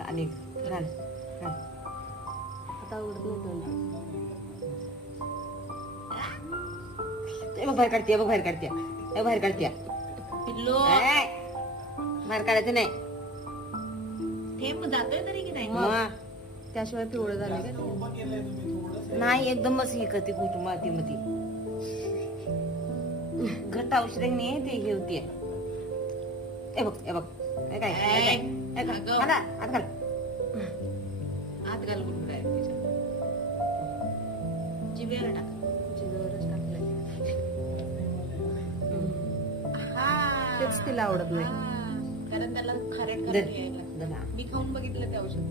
आणि घाल घाल. आता आवडत नाही तोंड. ए बघ बाहेर काढते, बघ बाहेर काढते, ए बाहेर काढते. पिल्लो बाहेर काढायचं नाही. थेंब जातोय तरी की नाही मग त्याशिवाय पिवळं झालं का? नाही एकदम बस हे करते कुठं मातीमध्ये घट्ट औषध नाही ते हे होते. ए बघ ए बघ ए काय ए काय? ए काय? अगं. घाला, आत घाल. आत घाल कुठं आहे त्याच्या जिभेला टाक. जिभेवरच टाकलंय. हा तेच तिला आवडत नाही. हा. कारण त्याला खारट दे, खारट यायला. दे ना. मी खाऊन बघितलं ते औषध